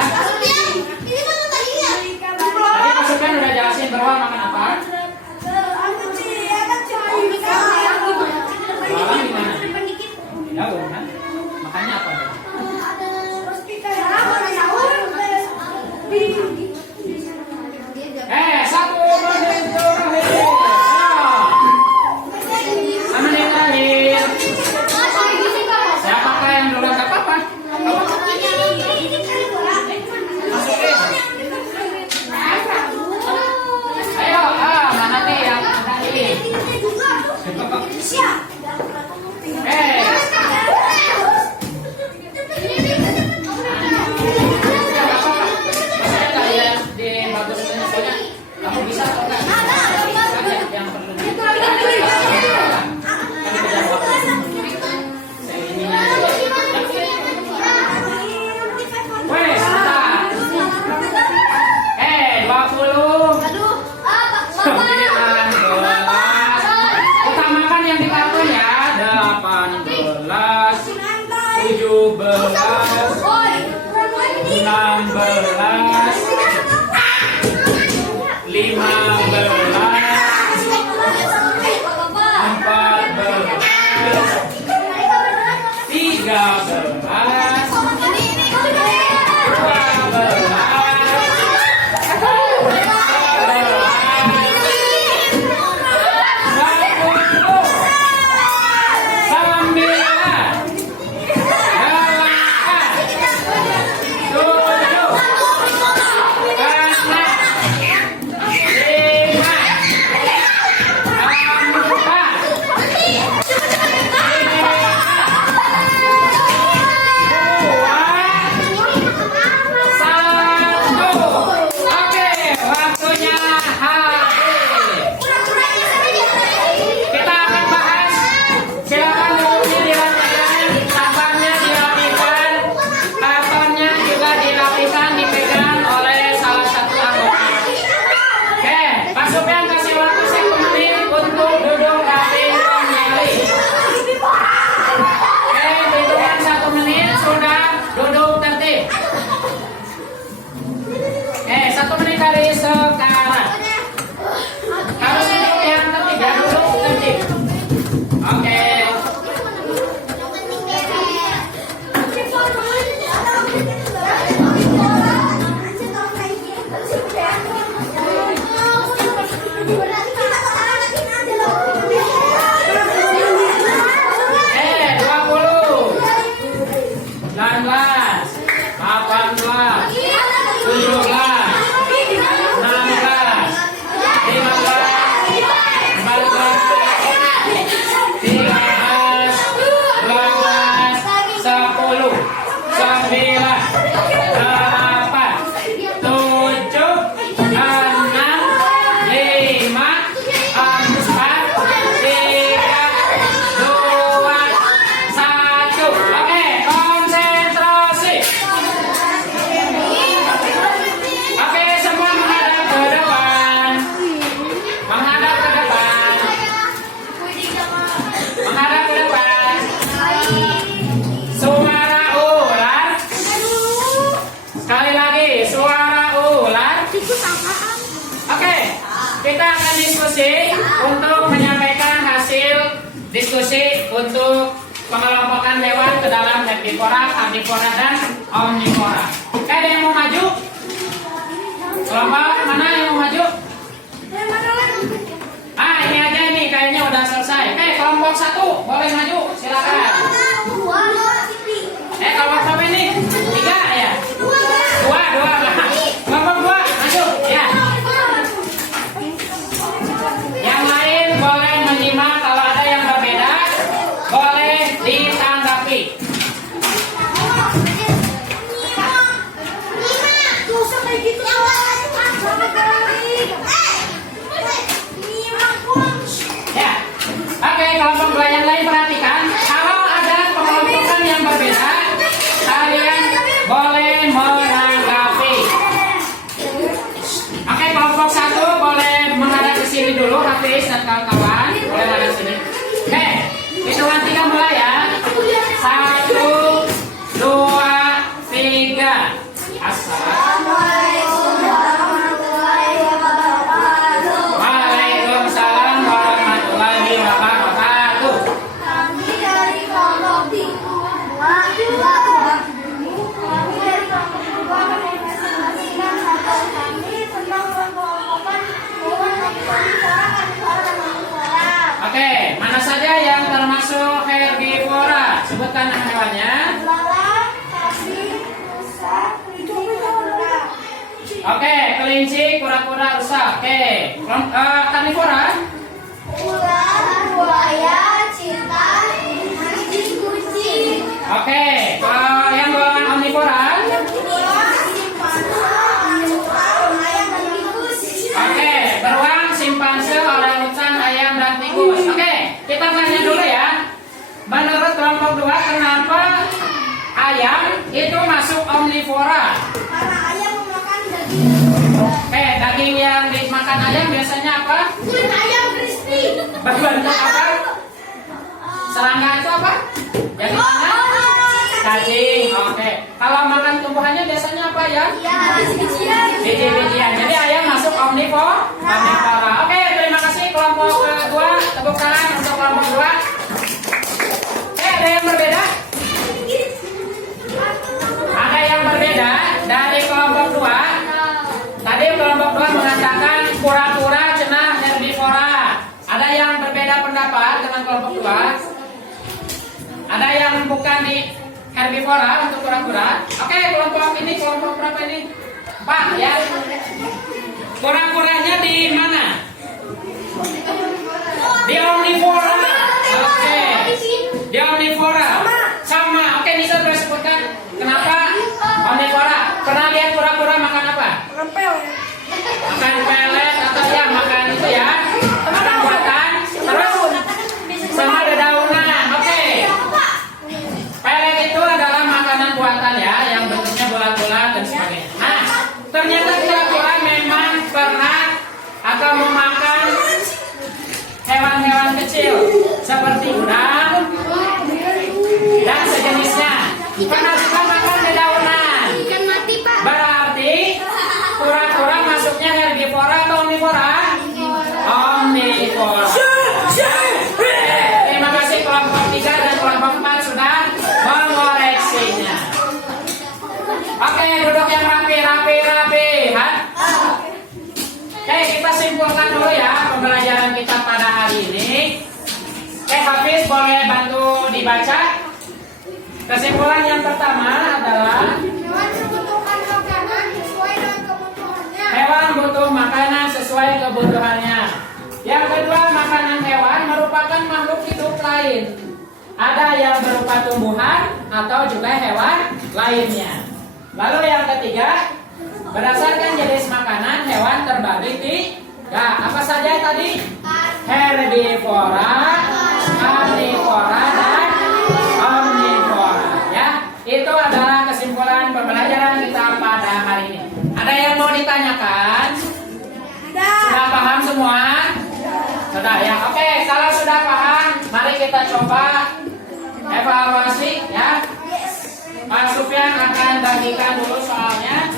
Tadi Pak Suprian udah jelasin beruang makan apa? Belalang gimana? Daun kan? Makannya apa? Satu menit terakhir. Sama yang terakhir. Siapakah yang duluan? Gak apa-apa. Masukin. Ayo, mana nih yang terakhir? Kamu bisa atau enggak? Yang perlu. Weh, sebentar. 20. Utamakan yang di karton ya. 18, 17, 16, Cepat. Oke, kita akan diskusi untuk menyampaikan hasil diskusi untuk pengelompokan hewan ke dalam herbivora, karnivora, dan omnivora. Oke, ada yang mau maju? Kelompok mana yang mau maju? Ah, ini aja nih, kayaknya udah selesai. Oke, kelompok 1 boleh maju, silakan. Kelompok berapa ini? 3 ya? 2. Kelompok 2 maju, ya. Yang lain boleh menyimak, kalau ada yang berbeda boleh ditanggapi. Ya. Oke, kelompok 2 yang lain perhatikan, kalau ada pengelompokan yang berbeda, kalian boleh menanggapi. Oke, kelompok 1 boleh menghadap ke sini dulu, Hafiz dan kawan-kawan. Boleh menghadap sini. Oke, hitungan 3 mulai ya. 1, 2, 3. Waalaikumsalam warahmatullahi wabarakatuh. Kami dari kelompok 2 menginformasikan sahabat kami tentang pengelompokan hewan herbivora, karnivora, dan omnivora. Oke, mana saja yang termasuk herbivora? Sebutkan nama hewannya. Belalang, kambing, rusa, kelinci, kura-kura. Oke, kelinci, kura-kura, rusa. Oke, karnivora. Ular, buaya, cita, anjing, kucing. Oke, yang golongan omnivora. Ular, simpanse, orangutan, ayam, dan tikus. Oke, beruang, simpanse, orangutan, ayam, dan tikus. Oke, kita tanya dulu ya. Menurut kelompok 2, kenapa ayam itu masuk omnivora? Karena ayam memakan daging. Oke, daging yang dimakan ayam biasanya apa? Kulit ayam crispy. Berbentuk apa? Serangga itu apa? Yang dimakan? Cacing. Oke. Kalau makan tumbuhannya biasanya apa ya? Ya, biji-bijian. Biji-bijian. Jadi ayam masuk omnivora. Oke, terima kasih kelompok kedua. Tepuk tangan untuk kelompok 2. Ada yang berbeda? Ada yang berbeda dari kelompok 2. Tadi kelompok 2 mengatakan kura-kura cenah herbivora. Ada yang berbeda pendapat dengan kelompok 2? Ada yang bukan di herbivora untuk kura-kura? Oke, kelompok ini kelompok berapa ini? 4 ya. Kura-kuranya di mana? Di omnivora. Oke. Di omnivora. Sama. Oke, Nisa sudah sebutkan kenapa omnivora. Pernah lihat kura-kura makan apa? Makan pelet atau ya makan itu ya? Makan buatan. Terus sama dedaunan. Oke. Pelet itu adalah makanan buatan ya, yang bentuknya bulat-bulat dan sebagainya. Nah, ternyata kura-kura memang pernah atau memakan hewan-hewan kecil seperti udang dan sejenisnya. Pernah juga makan dedaunan. Ikan mati, Pak. Berarti kura-kura masuknya herbivora atau omnivora? Omnivora. Terima kasih kelompok 3 dan kelompok 4 sudah mengoreksinya. Oke, duduk yang rapi. Oke, kita simpulkan dulu ya pembelajaran kita pada hari ini. Hafiz boleh bantu dibaca. Kesimpulan yang pertama adalah Hewan membutuhkan makanan sesuai dengan kebutuhannya. hewan butuh makanan sesuai kebutuhannya. Yang kedua, makanan hewan merupakan makhluk hidup lain. Ada yang berupa tumbuhan atau juga hewan lainnya. Lalu yang ketiga, berdasarkan jenis makanan hewan terbagi tiga. Apa saja tadi? Herbivora, karnivora, dan omnivora. Ya, itu adalah kesimpulan pembelajaran kita pada hari ini. Ada yang mau ditanyakan? Sudah paham semua? Sudah ya. Oke, kalau sudah paham, mari kita coba evaluasi ya. Pak Sufyan akan bagikan dulu soalnya.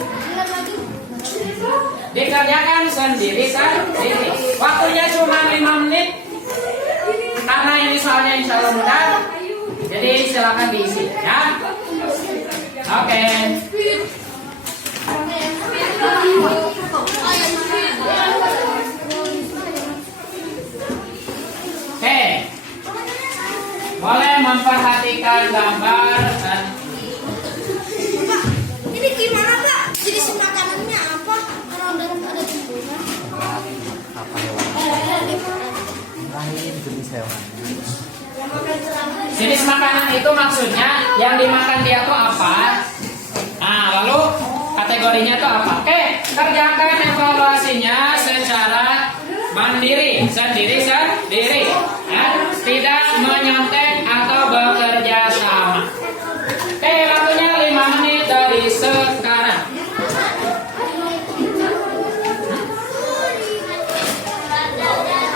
dikerjakan sendiri. Waktunya cuma 5 menit. Karena ini soalnya insya Allah mudah. Jadi silakan diisi ya. Oke. Oke. Boleh memperhatikan gambar dan Ini gimana Pak? Jenis makanannya apa? Kalau ada tumbuhan. Apa hewan? Lain jenis hewan. jenis makanan itu maksudnya yang dimakan dia tuh apa? Nah, lalu kategorinya tuh apa? Oke, kerjakan evaluasinya secara mandiri, sendiri. Ya. Tidak menyontek atau bekerja sama. Oke, waktunya 5 menit dari sekarang.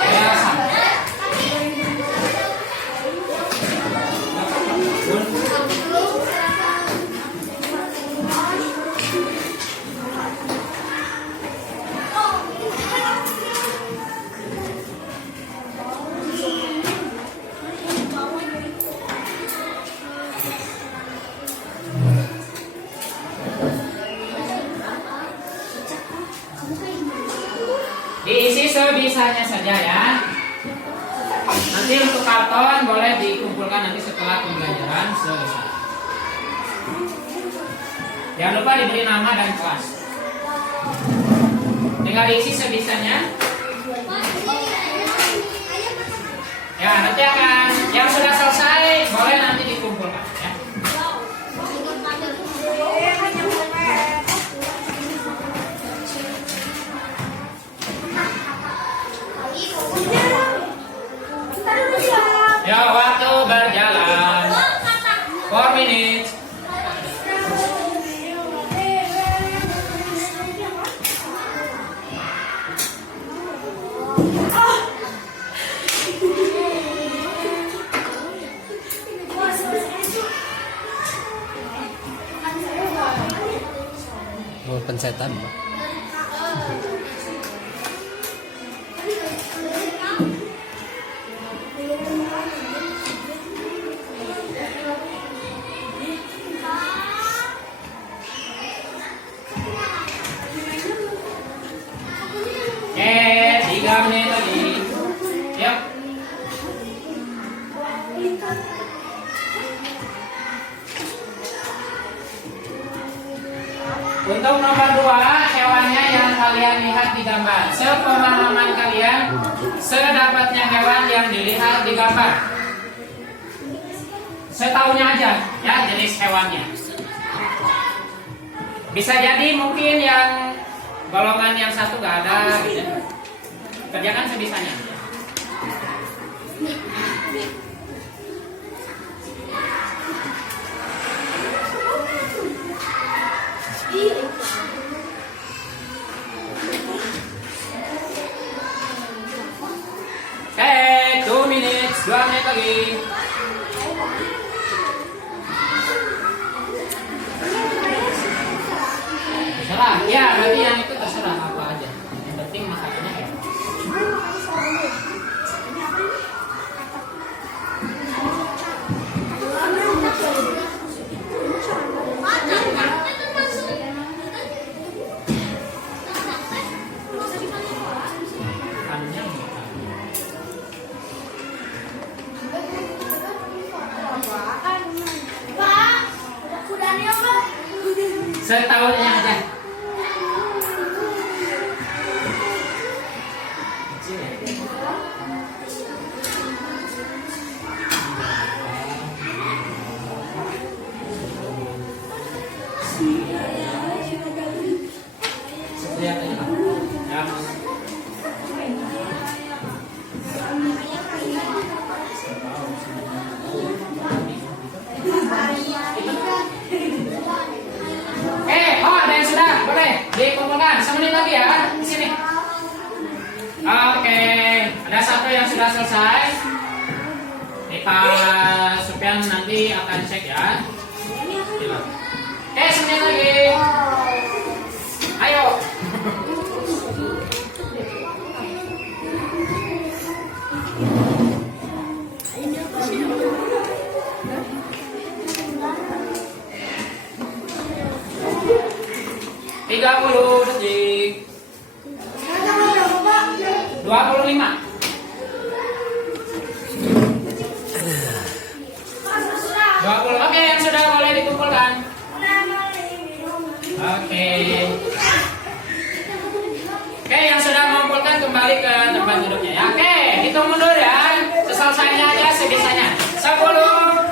Biasa. Diisi sebisanya saja ya. Nanti untuk karton boleh dikumpulkan nanti setelah pembelajaran selesai. Jangan lupa diberi nama dan kelas. Tinggal diisi sebisanya. Ya, nanti akan yang sudah selesai boleh nanti dikumpulkan ya. Ya, waktu berjalan 4 minutes. Oh, pencetan. Oke, 3 menit lagi. Yuk. Untuk nomor 2, hewannya yang kalian lihat di gambar. Sepemahaman kalian, sedapatnya hewan yang dilihat di gambar. Setaunya aja, ya jenis hewannya. Bisa jadi mungkin yang golongan yang satu gak ada, gitu. Kerjakan sebisanya. Oke, 2 minutes, 2 menit lagi. Terserah, ya berarti yang itu terserah apa aja. Yang penting masakannya ya. Makannya Pak, kudanya Pak. setahunnya aja. Lihat aja Pak. Ya. Ada yang sudah, boleh dikumpulkan. Semenit lagi ya, di sini. Oke, ada satu yang sudah selesai. Nih Pak Sufyan nanti akan cek ya. Oke, semenit lagi. Ayo. 30 detik. 25. Oke, yang sudah boleh dikumpulkan. Oke. Oke, yang sudah mengumpulkan kembali ke tempat duduknya ya. Oke, hitung mundur ya. Selesainya aja sebisanya. 10,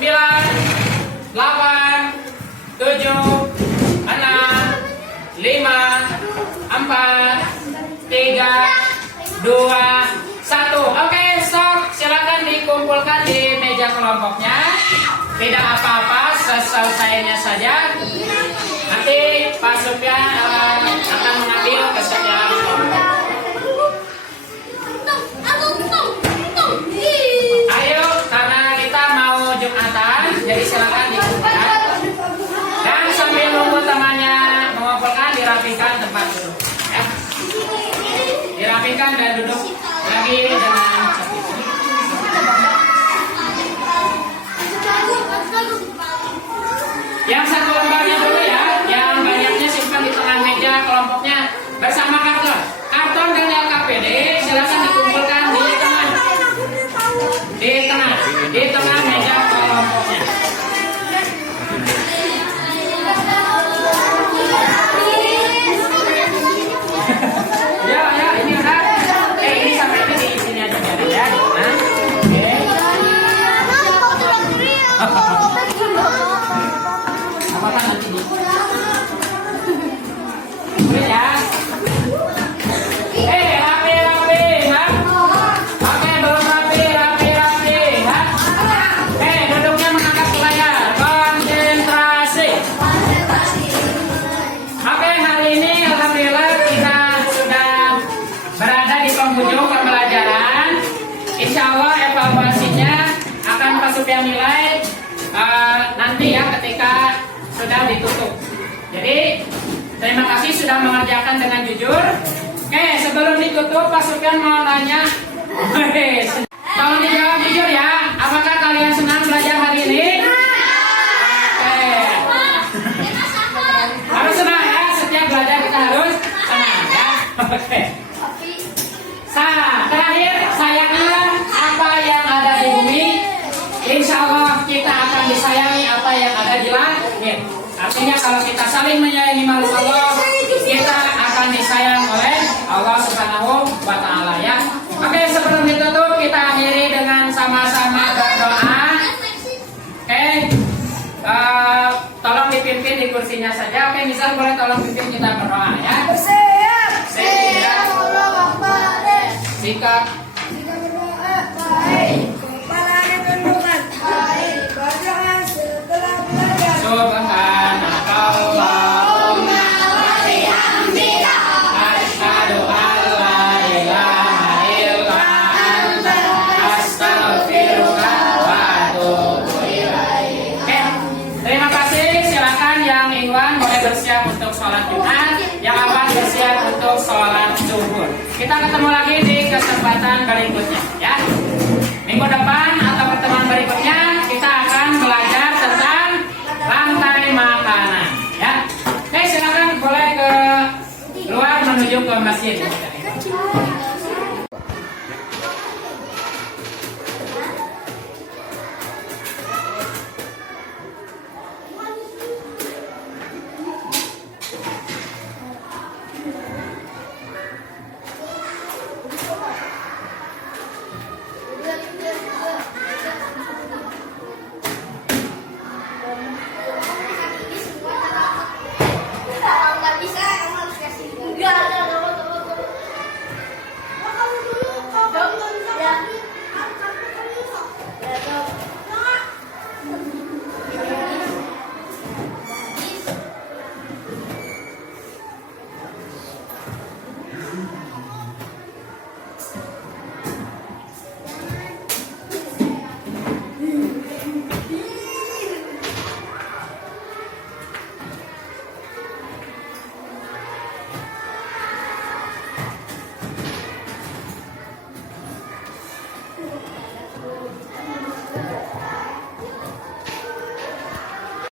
9, 8, 7, 6, 5, 4, 3, 2, 1. Oke, stop. Silakan dikumpulkan di meja kelompoknya. Tidak apa-apa, selesainya saja. Nanti Pak Sufyan akan mengambil ke setiap kelompok. Ayo, karena kita mau Jumatan, jadi silakan dikumpulkan. Dan sambil nunggu temannya mengumpulkan, dirapikan tempat duduk. Ya. Dirapikan dan duduk lagi dengan cantik. Yang satu lembarnya dulu ya, yang banyaknya simpan di tengah meja kelompoknya bersama karton. Karton dan LKPD silakan dikumpulkan di tengah meja kelompoknya. Ya, ini udah. Ini sampai ini di sini aja ya. Nah, apa nanti di ya. Rapi, ha? Oke, belum rapi, ha? Duduknya menghadap ke layar. Konsentrasi. Oke, hari ini alhamdulillah kita sudah berada di penghujung pembelajaran. Insya Allah evaluasinya akan Pak Sufyan nilai nanti ya ketika sudah ditutup. Jadi terima kasih sudah mengerjakan dengan jujur. Oke, sebelum ditutup Pak Sufyan mau nanya. Tolong dijawab jujur ya. Apakah kalian senang belajar hari ini? Oke. Harus senang ya. Setiap belajar kita harus senang ya. Oke. Terakhir saya ingat apa yang ada di bumi. Insya Allah kita akan disayangi apa yang ada di langit. Artinya kalau kita saling menyayangi makhluk Allah, kita akan disayang oleh Allah Subhanahu wa Ta'ala ya. Oke, sebelum ditutup kita akhiri dengan sama-sama berdoa. Oke, tolong dipimpin di kursinya saja. Oke, misal boleh tolong pimpin kita berdoa ya. Siap. Sikap. Subhanakallahumma wa bihamdika asyhadu an la ilaha illa anta astaghfiruka wa atubu ilaik. Oke, terima kasih. Silakan yang Ikhwan boleh bersiap untuk sholat Jumat, yang Abang bersiap untuk sholat zuhur. Kita ketemu lagi di kesempatan berikutnya ya. Minggu depan atau pertemuan berikutnya kita akan belajar tentang rantai makanan ya. Oke, silakan boleh ke luar menuju ke masjid.